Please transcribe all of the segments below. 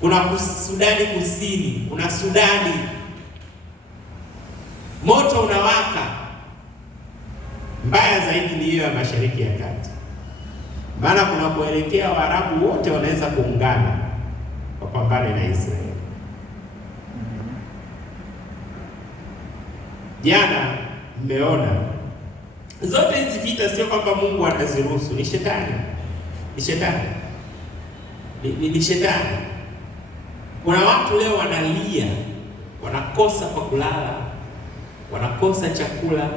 kuna Sudani Kusini, kuna Sudani, moto unawaka. Mbaya zaidi ni hiyo ya Mashariki ya Kati, maana kuna kuelekea Waarabu wote wanaweza kuungana wapambane na Israeli. Jana mmeona zote hizi vita, sio kwamba Mungu anaziruhusu, ni shetani, ni shetani, ni shetani. Kuna watu leo wanalia, wanakosa kwa kulala, wanakosa chakula,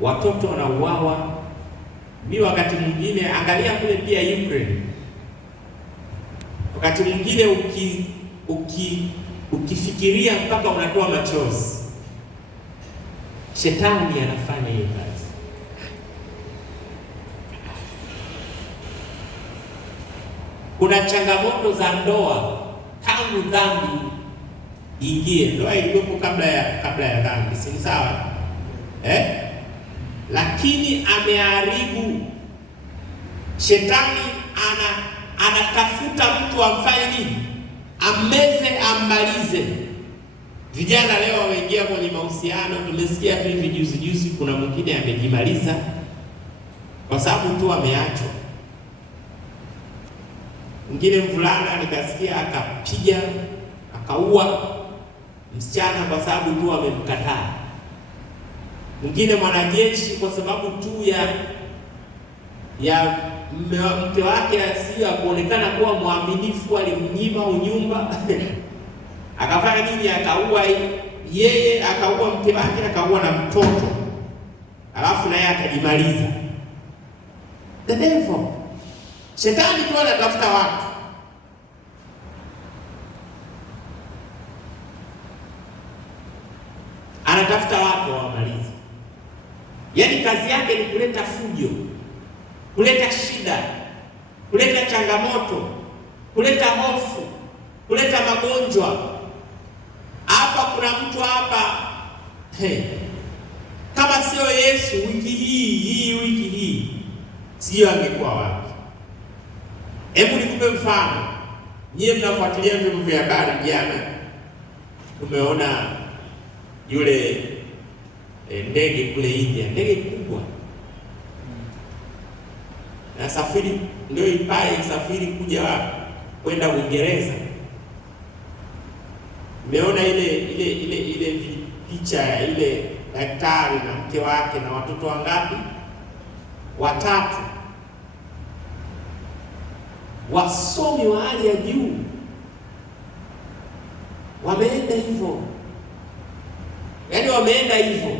watoto wanauawa. Ni wakati mwingine, angalia kule pia Ukraine, wakati mwingine ukifikiria mpaka unatoa machozi. Shetani anafanya hiyo kazi. Kuna changamoto za ndoa tangu dhambi ingie. Ndoa ilikuwepo kabla ya dhambi, si sawa? Lakini ameharibu. Shetani anatafuta mtu amfanye nini? Ammeze, ammalize. Vijana leo wameingia kwenye mahusiano, tumesikia tu hivi juzi kuna mwingine amejimaliza kwa sababu tu ameachwa. Mwingine mvulana nikasikia akapiga akaua msichana kwa sababu tu amemkataa. Mwingine mwanajeshi kwa sababu tu ya mke wake asiye kuonekana kuwa mwaminifu, alimnyima unyumba akafanya nini? Akaua yeye, akaua mke wake, akaua na mtoto, alafu naye akajimaliza. The devil, shetani tu anatafuta watu. Anatafuta watu wamalize. Yaani kazi yake ni kuleta fujo, kuleta shida, kuleta changamoto, kuleta hofu, kuleta magonjwa. Hapa kuna mtu hapa, kama sio Yesu wiki hii sio angekuwa wapi? Hebu nikupe mfano. Nyie mnafuatilia vyombo vya habari, jana tumeona yule ndege kule India, ndege kubwa na safiri, ndio ipae safiri kuja wapi? Kwenda Uingereza. Nimeona ile picha ya ile daktari na mke wake na watoto wangapi? 3. Wasomi wa hali ya juu wameenda hivyo, yaani wameenda hivyo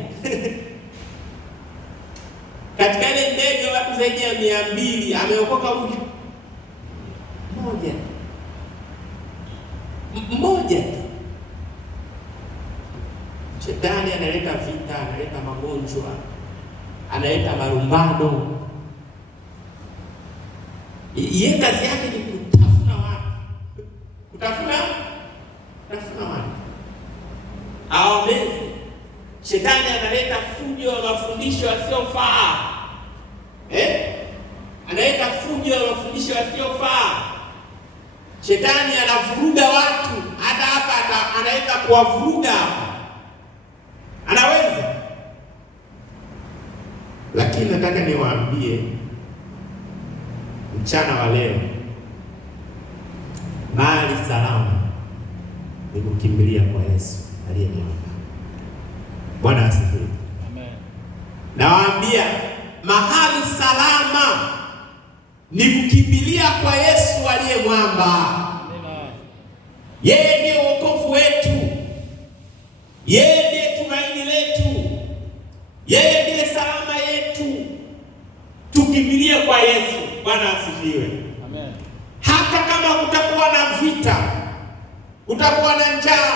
katika ile ndege watu zaidi ya 200, ameokoka huyu mmoja. Shetani analeta vita, analeta magonjwa, analeta marumbano. Yeye kazi yake ni kutafuna watu, kutafuna watu aomeze. Shetani analeta fujo na mafundisho yasiyofaa, analeta fujo na mafundisho yasiyofaa. Shetani anavuruga watu, hata hapa anaweza kuwavuruga hapa, anaweza. Lakini nataka niwaambie mchana wa leo, mahali salama ni kukimbilia kwa Yesu aliye mwamba. Bwana asifiwe. Amen. Nawaambia mahali salama ni kukimbilia kwa Yesu aliye mwamba. Amen. Yeye ndiye wokovu wetu, yeye ndiye tumaini letu, yeye ndiye salama yetu. Tukimbilie kwa Yesu. Bwana asifiwe. Amen. Hata kama kutakuwa na vita, kutakuwa na njaa,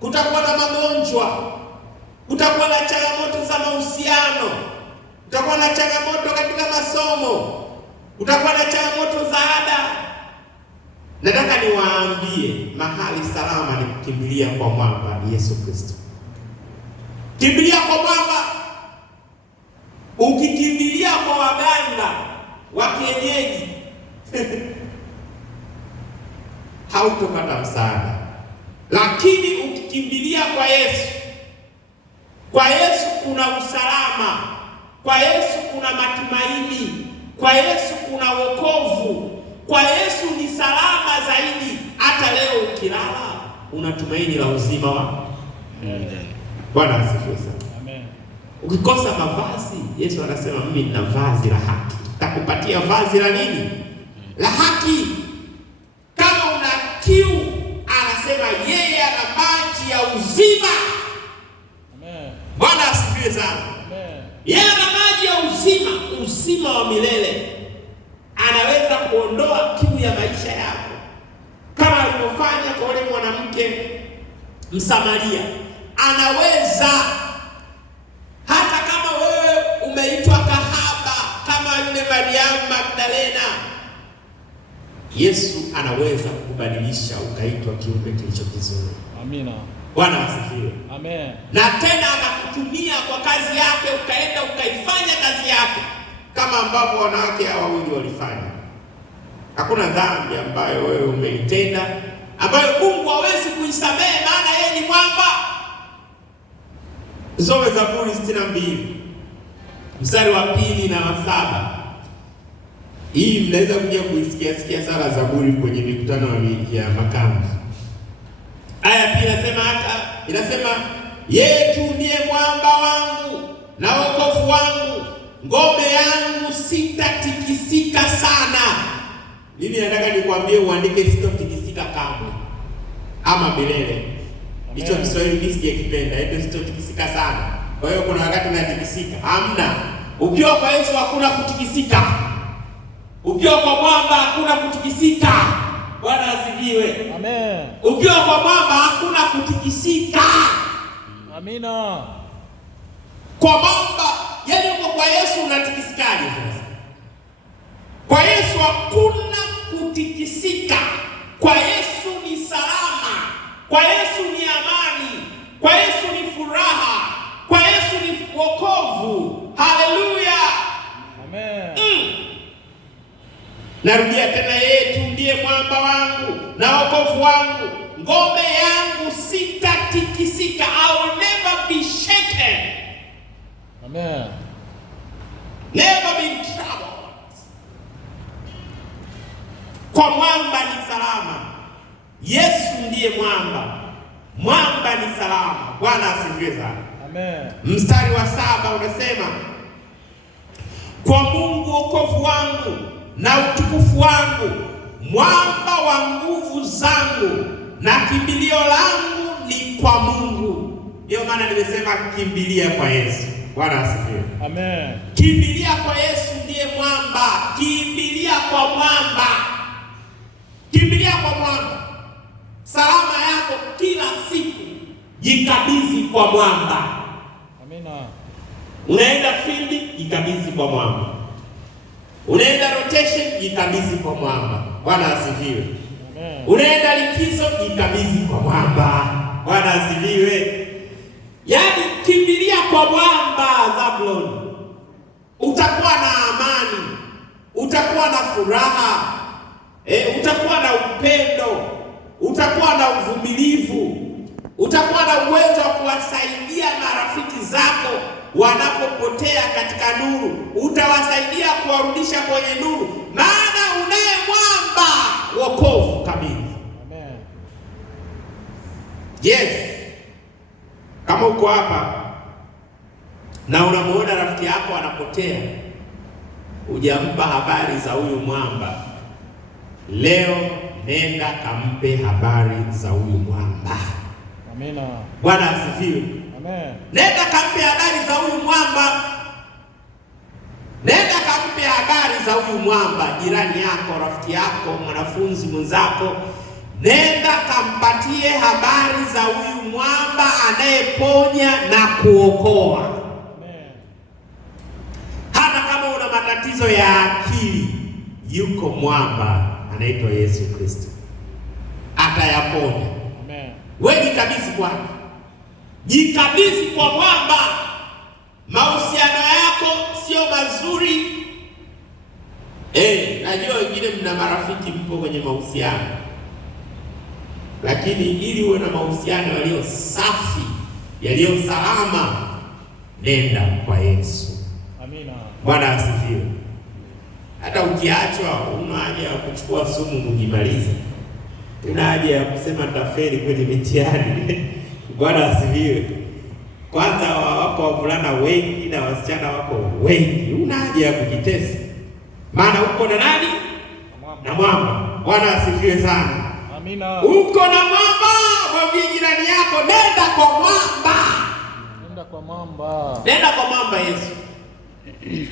kutakuwa na magonjwa, kutakuwa na changamoto za mahusiano, kutakuwa na changamoto katika masomo, kutakuwa na changamoto za ada, nataka niwaambie mahali salama ni kukimbilia kwa mwamba Yesu Kristo. Kimbilia kwa mwamba. Ukikimbilia kwa waganga wa kienyeji hautopata msaada. Lakini ukikimbilia kwa Yesu, kwa Yesu kuna usalama, kwa Yesu kuna matumaini, kwa Yesu kuna wokovu, kwa Yesu ni salama zaidi. Hata leo ukilala una tumaini la uzima wa Bwana asifiwe sana. Amen. Ukikosa mavazi, Yesu anasema mimi nina vazi la haki. Takupatia vazi la nini? La haki. Kama una kiu, anasema yeye ana maji ya uzima. Amen. Bwana asifiwe sana. Amen. Yeye ana maji ya uzima, uzima wa milele. Anaweza kuondoa kiu ya maisha yako, kama alivyofanya kwa yule mwanamke Msamaria. Anaweza hata kama wewe umeitwa kahaba kama yule Mariamu Magdalena, Yesu anaweza kukubadilisha ukaitwa kiumbe kilicho kizuri. Amina. Bwana asifiwe. Amen. Na tena akakutumia kwa kazi yake, ukaenda ukaifanya kazi yake kama ambavyo wanawake hawa wawili walifanya. Hakuna dhambi ambayo wewe umeitenda ambayo Mungu hawezi kuisamehe, maana yeye ni mwamba. Tusome Zaburi 62 mstari wa 2 na 7. Hii mnaweza kuja kuisikia sana Zaburi kwenye mikutano ya makambi. Aya pia inasema yeye tu ndiye mwamba wangu na wokovu wangu, ngome yangu, sitatikisika sana. Mimi nataka nikwambie uandike sitotikisika kamwe ama milele. Hicho Kiswahili mimi sijakipenda, ndio sitotikisika sana. Kwa hiyo kuna wakati natikisika. Hamna. Ukiwa kwa Yesu hakuna kutikisika. Ukiwa kwa mwamba hakuna kutikisika. Bwana asifiwe. Amen. Ukiwa kwa mwamba hakuna kutikisika. Amina. Kwa mwamba, yaani uko kwa Yesu unatikisikaje sasa? Kwa Yesu hakuna kutikisika. Kwa Yesu ni salama. Kwa Yesu ni amani. Kwa Yesu ni furaha. Kwa Yesu ni wokovu. Haleluya. Amen. Narudia tena, yeye tu ndiye mwamba wangu na wokovu wangu, ngome yangu, sitatikisika. I will never be shaken. Amen. Never be in trouble. Kwa mwamba ni salama. Yesu ndiye mwamba. Mwamba ni salama. Bwana asifiwe sana. Amen. Mstari wa 7 unasema, kwa Mungu wokovu wangu na utukufu wangu, mwamba wa nguvu zangu na kimbilio langu ni kwa Mungu. Ndio maana nimesema kimbilia kwa Yesu. Bwana asifiwe. Amen. Kimbilia kwa Yesu ndiye mwamba. Kimbilia kwa mwamba. Kimbilia kwa mwamba. Salama yako kila siku jikabidhi kwa mwamba. Amina. Unaenda field, jikabidhi kwa mwamba. Unaenda rotation, jikabidhi kwa mwamba. Bwana asifiwe. Amen. Unaenda likizo, jikabidhi kwa mwamba. Bwana asifiwe. Yaani kimbilia kwa mwamba Zabuloni. Utakuwa na amani, utakuwa na furaha, utakuwa na upendo, utakuwa na uvumilivu, utakuwa na uwezo wa kuwasaidia marafiki zako wanapopotea katika nuru. Utawasaidia kuwarudisha kwenye nuru, maana unaye mwamba wokovu kamili. Amen. Yes. Kama uko hapa na unamuona rafiki yako anapotea, hujampa habari za huyu mwamba, leo nenda kampe habari za huyu mwamba. Amina. Bwana asifiwe. Amen. Nenda kampe habari za huyu mwamba. Nenda kampe habari za huyu mwamba, jirani yako, rafiki yako, mwanafunzi mwenzako. Nenda kampatie habari za huyu mwamba anayeponya na kuokoa. Amen. Hata kama una matatizo ya akili, yuko mwamba anaitwa Yesu Kristo, atayaponya. Amen. Wewe jikabidhi kwake. Jikabidhi kwa mwamba. Mahusiano yako sio mazuri. Najua wengine mna marafiki mpo kwenye mahusiano. lakini ili uwe na mahusiano yaliyo safi, yaliyo salama, nenda kwa Yesu. Amina. Bwana asifiwe. Hata ukiachwa una haja ya kuchukua sumu kujimaliza. Una haja ya kusema tafeli kwenye mitihani. Bwana asifiwe. Kwanza wako wavulana wengi na wasichana wako wengi. Una haja ya kujitesa. Maana uko na nani? Na mwamba. Bwana asifiwe sana. Amina. Uko na mwamba. Mwambie jirani yako, nenda kwa mwamba. Nenda kwa mwamba. Nenda kwa mwamba Yesu.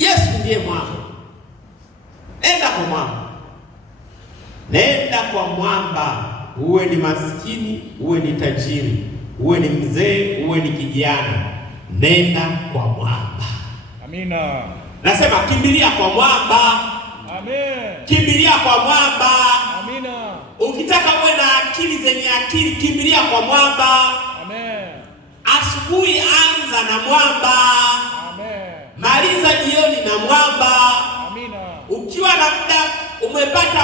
Yesu ndiye mwamba. Nenda kwa mwamba. Nenda kwa mwamba. Uwe ni maskini, uwe ni tajiri, uwe ni mzee, uwe ni kijana, nenda kwa mwamba. Amina. Nasema kimbilia kwa mwamba. Amen. Kimbilia kwa mwamba. Amina. Ukitaka uwe na akili zenye akili, kimbilia kwa mwamba. Amen. Asubuhi anza na mwamba. Amen. Maliza jioni na mwamba. Amina. Ukiwa na muda umepata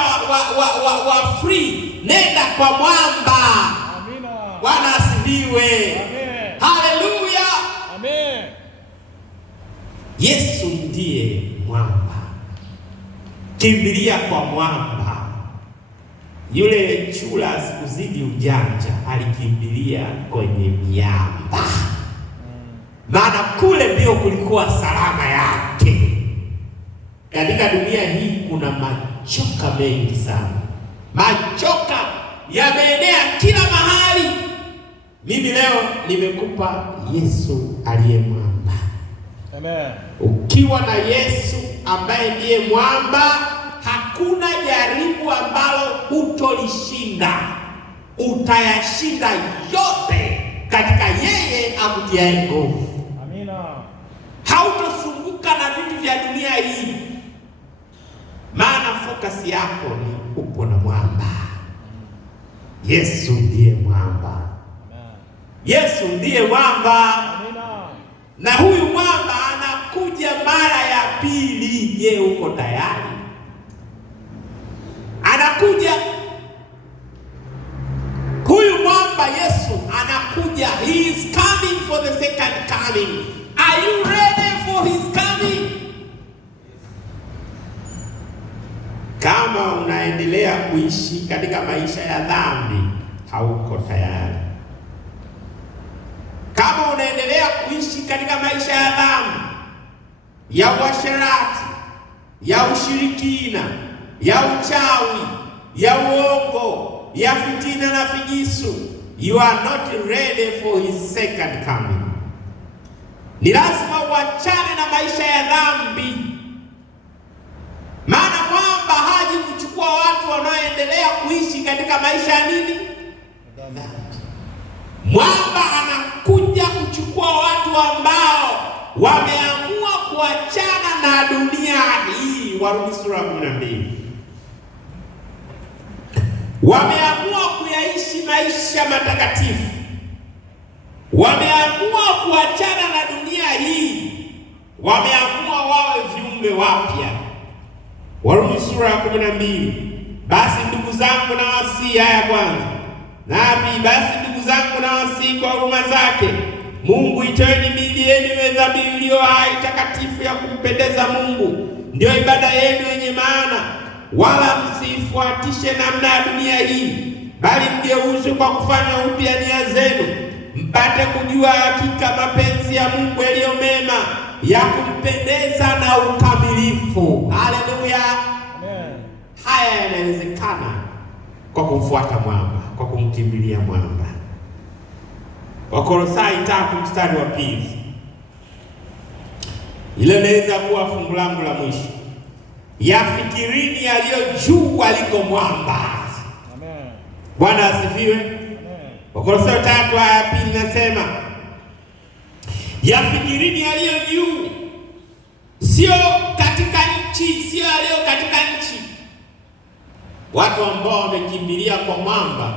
wa free, nenda kwa mwamba. Amina. Bwana asifiwe. Amen. Haleluya. Amen. Yesu ndiye mwamba. Kimbilia kwa mwamba. Yule chura sikuzidi ujanja, alikimbilia kwenye miamba. Maana kule ndio kulikuwa salama yake. Katika dunia hii kuna machoka mengi sana. Machoka yameenea kila mahali. Mimi leo nimekupa Yesu aliye mwamba. Amen. Ukiwa na Yesu ambaye ndiye mwamba, hakuna jaribu ambalo hutolishinda. Utayashinda yote katika yeye akutiaye nguvu. Amina. Hautosumbuka na vitu vya dunia hii. Maana focus yako ni upo na mwamba. Yesu ndiye mwamba. Yesu ndiye mwamba. Amina. Na huyu mwamba anakuja mara ya pili. Je, uko tayari? Anakuja. Huyu mwamba Yesu anakuja. He is coming for the second coming. Are you ready for his coming? Kama unaendelea kuishi katika maisha ya dhambi, hauko tayari. Kama unaendelea kuishi katika maisha ya dhambi, ya uasherati, ya ushirikina, ya uchawi, ya uongo, ya fitina na figisu, you are not ready for his second coming. Ni lazima uachane na maisha ya dhambi. Maana mwamba haji kuchukua watu wanaoendelea kuishi katika maisha ya nini? Dhambi. Mwamba anakuja kuchukua watu ambao wameamua kuachana na dunia hii. Warumi sura 12. Wameamua kuyaishi maisha matakatifu. Wameamua kuachana na dunia hii. Wameamua wawe viumbe wapya. Warumi sura 12. Basi ndugu zangu na wasii, haya kwanza. Basi ndugu zangu na wasii kwa huruma zake, Mungu, itoeni miili yenu iwe dhabihu iliyo hai, takatifu, ya kumpendeza Mungu, ndio ibada yenu yenye maana. Wala msifuatishe namna ya dunia hii, bali mgeuzwe kwa kufanywa upya nia zenu, mpate kujua hakika mapenzi ya Mungu yaliyo mema, ya kumpendeza na ukamilifu. Haleluya. Amen. Haya yanawezekana kwa kumfuata mwamba, kwa kumkimbilia mwamba. Wakolosai 3:2. Ile inaweza kuwa fungu langu la mwisho. Yafikirini yaliyo juu aliko mwamba. Amen. Bwana asifiwe. Amen. Wakolosai 3:2 nasema, yafikirini yaliyo juu, sio katika nchi, sio yaliyo katika nchi. Watu ambao wamekimbilia kwa mwamba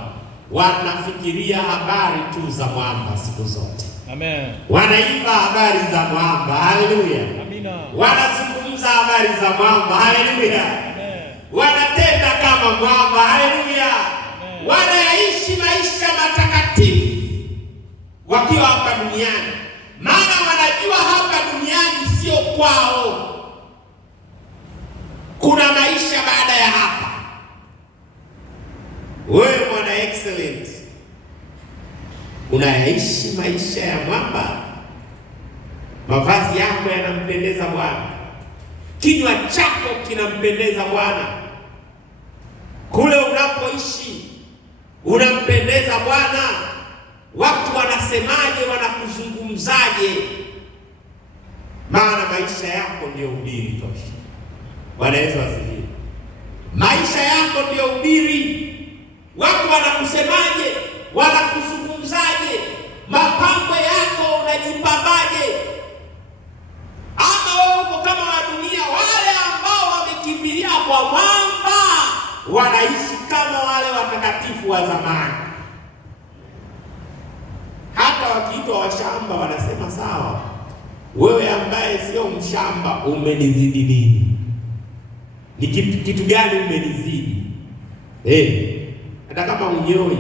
wanafikiria habari tu za mwamba siku zote. Amen. Wanaimba habari za mwamba. Haleluya. Amina. Wanazungumza habari za mwamba. Haleluya. Amen. Wanatenda kama mwamba. Haleluya. Amen. wanaishi maisha matakatifu wakiwa hapa duniani, maana wanajua hapa duniani sio kwao. Kuna maisha baada ya hapa. Wewe mwana excellent, unayaishi maisha ya mwamba. Mavazi yako yanampendeza Bwana, kinywa chako kinampendeza Bwana, kule unapoishi unampendeza Bwana. Watu wanasemaje, wanakuzungumzaje? Maana maisha yako ndio ubiri tosha. Bwana Yesu asifiwe. Maisha yako ndio ubiri. Watu wanakusemaje, wanakuzungumzaje? Mapambo yako unajipambaje? Ama wewe uko kama wa dunia, wale ambao wamekimbilia kwa mwamba wanaishi kama wale watakatifu wa zamani. Hata wakiitwa washamba wanasema sawa. Wewe ambaye sio mshamba umenizidi nini? Ni kitu gani umenizidi? Hata kama unyoi,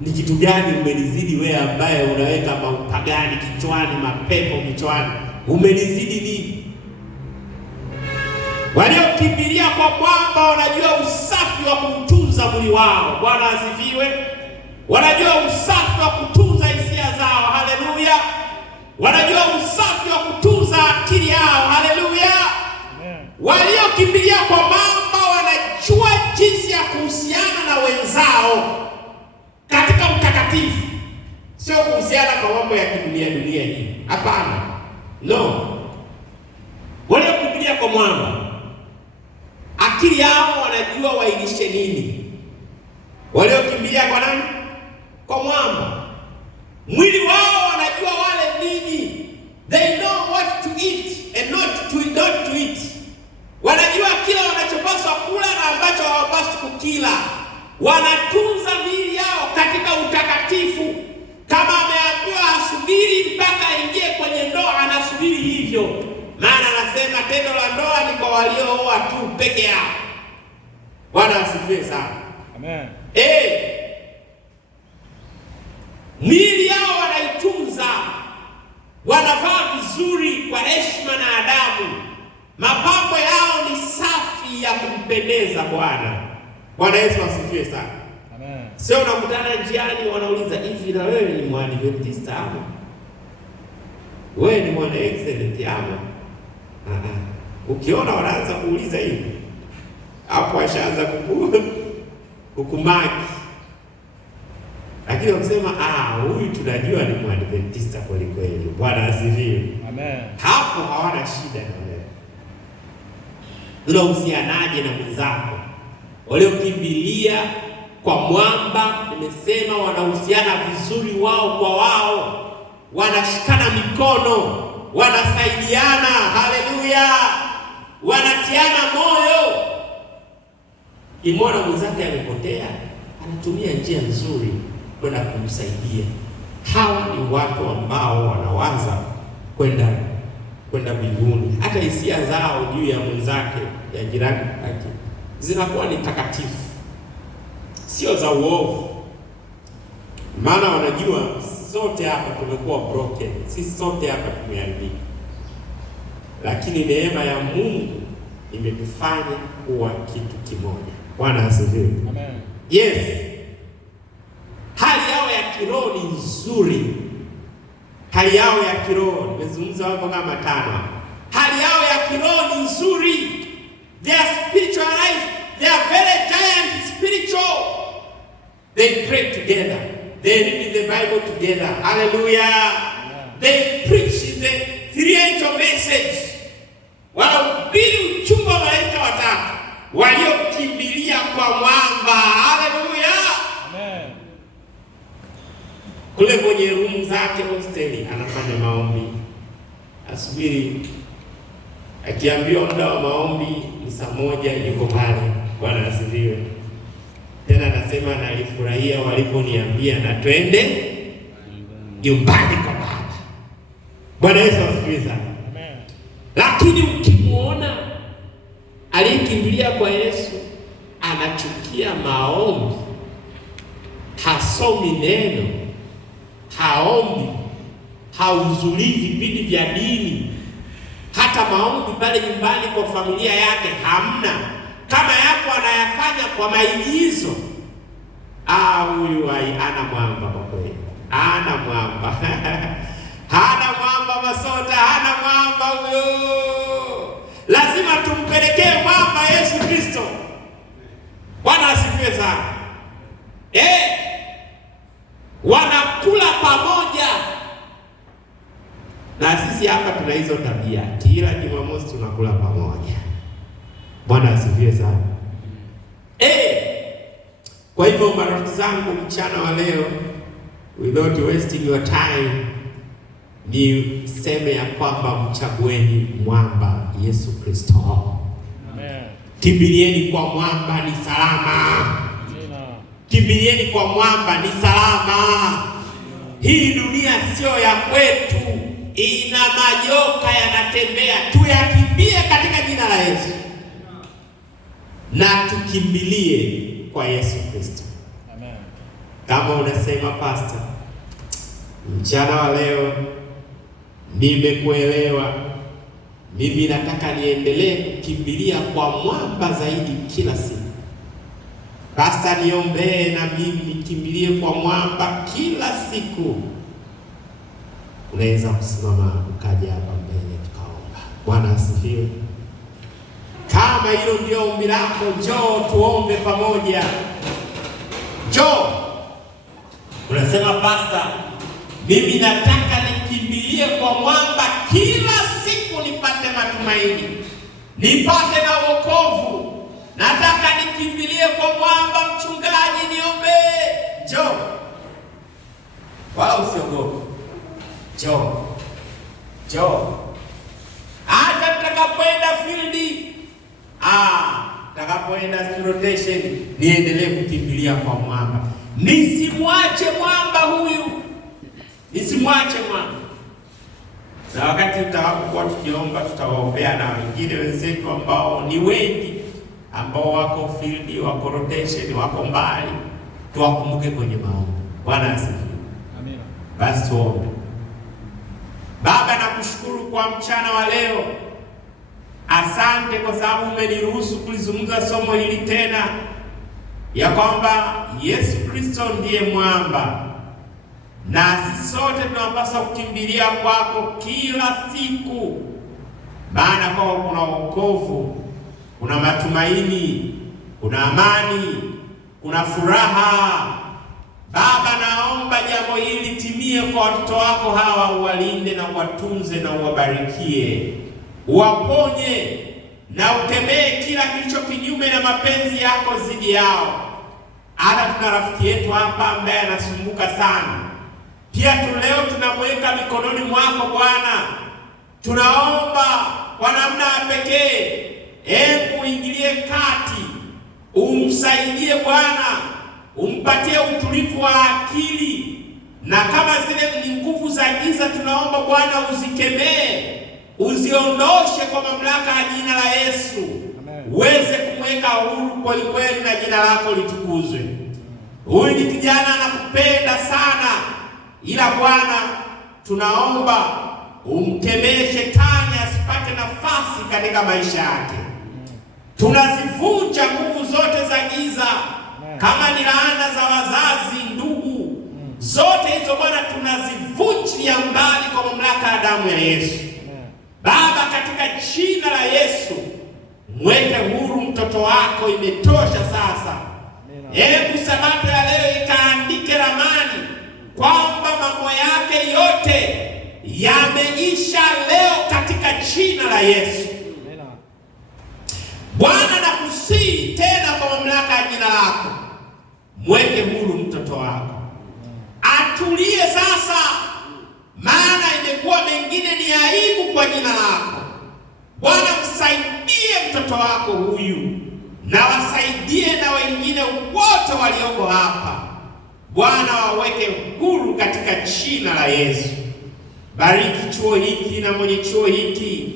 ni kitu gani umenizidi wewe ambaye unaweka maupagani kichwani, mapepo kichwani? Umenizidi nini? Waliokimbilia kwa mwamba wanajua usafi wa kutunza mwili wao. Bwana asifiwe. Wanajua usafi wa kutunza hisia zao. Haleluya. Wanajua usafi wa kutunza akili yao. Haleluya. Waliokimbilia kwa mwamba wanajua jinsi ya kuhusiana na wenzao katika utakatifu, sio kuhusiana kwa mambo ya kidunia dunia hii. Hapana, no. Waliokimbilia kwa mwamba, akili yao wanajua wailishe nini. Waliokimbilia kwa nani? Kwa mwamba. Mwili wao wanajua wale nini. They know what to eat and not to eat. Wanajua kila wanachopaswa kula na ambacho hawapaswi kukila. Wanatunza miili yao katika utakatifu. Kama ameambiwa asubiri mpaka aingie kwenye ndoa, anasubiri hivyo. Maana anasema tendo la ndoa ni kwa waliooa tu peke yao. Bwana asifiwe sana. Amen. Miili yao wanaitunza. Wanavaa vizuri kwa heshima na adabu. Mapambo yao ni safi ya kumpendeza Bwana. Bwana Yesu asifiwe sana. Amen. Sio unakutana njiani wanauliza hivi, na wewe ni Mwadventista ama? Wewe ni mwana excellent ama? Ukiona wanaanza kuuliza hivi, hapo ashaanza kukumaki. Lakini wakisema huyu tunajua ni Mwadventista kweli kweli. Bwana asifiwe. Amen. Hapo hawana shida na wewe. Unahusianaje na mwenzako? Waliokimbilia kwa mwamba, nimesema wanahusiana vizuri wao kwa wao. Wanashikana mikono, wanasaidiana. Haleluya. Wanatiana moyo. Kimwona mwenzake amepotea, anatumia njia nzuri kwenda kumsaidia. Hawa ni watu ambao wanawaza kwenda mbinguni. Hata hisia zao juu ya mwenzake, ya jirani yake, zinakuwa ni takatifu, sio za uovu. Maana wanajua sote hapa tumekuwa broken, sisi sote hapa tumeharibika, lakini neema ya Mungu imetufanya kuwa kitu kimoja. Bwana asifiwe. Amen. Yes. Hali yao ya kiroho ni nzuri. Hali yao ya kiroho, nimezungumza mambo kama 5. Hali yao ya kiroho ni nzuri. Their spiritual life, they are very giant spiritual. They pray together. They read the Bible together. Hallelujah. Yeah. They preach the three-angel message. Wanahubiri uchumba wa malaika watatu waliokimbilia kwa mwamba. Hallelujah. Amen. Kule kwenye room zake hosteli anafanya maombi. Asubiri, akiambiwa muda wa maombi ni saa 1, yuko pale. Bwana asifiwe. Tena anasema nalifurahia waliponiambia na twende nyumbani kwa Baba. Bwana Yesu asifiwe sana. Amen. Lakini ukimuona aliyekimbilia kwa Yesu anachukia maombi, hasomi neno, haombi, hahudhurii vipindi vya dini, hata maombi pale nyumbani kwa familia yake hamna, kama yapo anayafanya kwa maigizo, huyu ana mwamba kwa kweli, ana mwamba hana mwamba Masota, hana mwamba huyo. Lazima tumpelekee mwamba Yesu Kristo. Bwana asifiwe sana. Wanakula pamoja, na sisi hapa tuna hizo tabia, kila Jumamosi tunakula pamoja. Bwana asifiwe sana. Kwa hivyo marafiki zangu, mchana wa leo, without wasting your time, ni seme ya kwamba mchagueni mwamba Yesu Kristo. Amen. Kimbilieni kwa mwamba, ni salama. Amen. Kimbilieni kwa mwamba, ni salama. Hii dunia sio ya kwetu, ina majoka yanatembea. Tuyakimbie katika jina la Yesu. Na tukimbilie kwa Yesu Kristo. Amen. Kama unasema pastor, mchana wa leo nimekuelewa, mimi nataka niendelee kukimbilia kwa mwamba zaidi kila siku. Pastor, niombee na mimi nikimbilie kwa mwamba kila siku. Unaweza kusimama ukaja hapa mbele tukaomba. Bwana asifiwe. Kama hilo ndio ombi lako, njoo tuombe pamoja. Njoo. Unasema pastor, mimi nataka nikimbilie kwa mwamba kila siku nipate matumaini, nipate na wokovu. Nataka nikimbilie kwa mwamba, mchungaji niombee. Njoo. Wala usiogope. Njoo. Njoo. Hata tutakapoenda field, tutakapoenda rotation, niendelee kukimbilia kwa mwamba. Nisimwache mwamba huyu. Nisimwache mwamba. Na wakati tutakapokuwa tukiomba, tutawaombea na wengine wenzetu ambao ni wengi, ambao wako field, wako rotation, wako mbali. Tuwakumbuke kwenye maombi. Bwana asifiwe. Amina. Basi tuombe. Baba, nakushukuru kwa mchana wa leo. Asante kwa sababu umeniruhusu kulizungumza somo hili tena, ya kwamba Yesu Kristo ndiye mwamba, na sisi sote tunapaswa kukimbilia kwako kila siku, maana kwako kuna wokovu, kuna matumaini, kuna amani, kuna furaha. Baba, naomba jambo hili timie kwa watoto wako hawa, uwalinde na uwatunze na uwabarikie, uwaponye na ukemee kila kilicho kinyume na mapenzi yako zidi yao. Hata tuna rafiki yetu hapa ambaye anasumbuka sana, pia leo tunamweka mikononi mwako Bwana. Tunaomba kwa namna ya pekee, hebu uingilie kati, umsaidie Bwana, umpatie utulivu wa akili, na kama zile ni nguvu za giza, tunaomba Bwana uzikemee, uziondoshe kwa mamlaka ya jina la Yesu. Amen. Uweze kumweka huru kweli kweli na jina lako litukuzwe. Huyu ni kijana anakupenda sana, ila Bwana tunaomba umkemee shetani asipate nafasi katika maisha yake. Tunazivunja nguvu zote za giza. Kama ni laana za wazazi, ndugu, zote hizo Bwana tunazivunjia mbali kwa mamlaka ya damu ya Yesu. Baba, katika jina la Yesu, mweke huru mtoto wako, imetosha sasa. Hebu sabato ya leo ikaandike ramani kwamba mambo yake yote yameisha leo katika jina la Yesu. Bwana, nakusihi tena kwa mamlaka ya jina lako, mweke huru mtoto wako, atulie sasa, maana imekuwa mengine ni aibu kwa jina lako. Bwana, msaidie mtoto wako huyu, na wasaidie na wengine wote walioko hapa. Bwana, waweke huru katika jina la Yesu. Bariki chuo hiki na mwenye chuo hiki.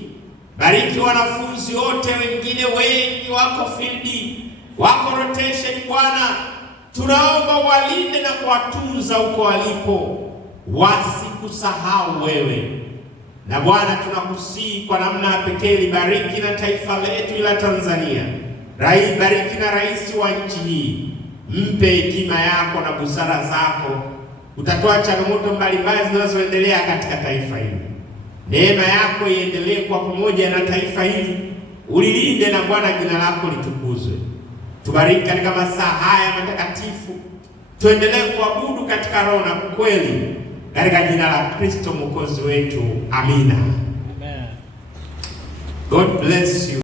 Bariki wanafunzi wote, wengine wengi wako field, wako rotation Bwana. tunaomba walinde na kuwatunza huko walipo, wasikusahau wewe. Na Bwana, tunakusihi kwa namna pekee, libariki na taifa letu la Tanzania. Bariki na rais wa nchi hii, mpe hekima yako na busara zako utatoa changamoto mbalimbali zinazoendelea katika taifa hili. Neema yako iendelee kwa pamoja na taifa hili, ulilinde na Bwana jina lako litukuzwe. Tubariki katika masaa haya matakatifu, tuendelee kuabudu katika roho na kweli, katika jina la Kristo Mwokozi wetu. Amina. Amen. God bless you.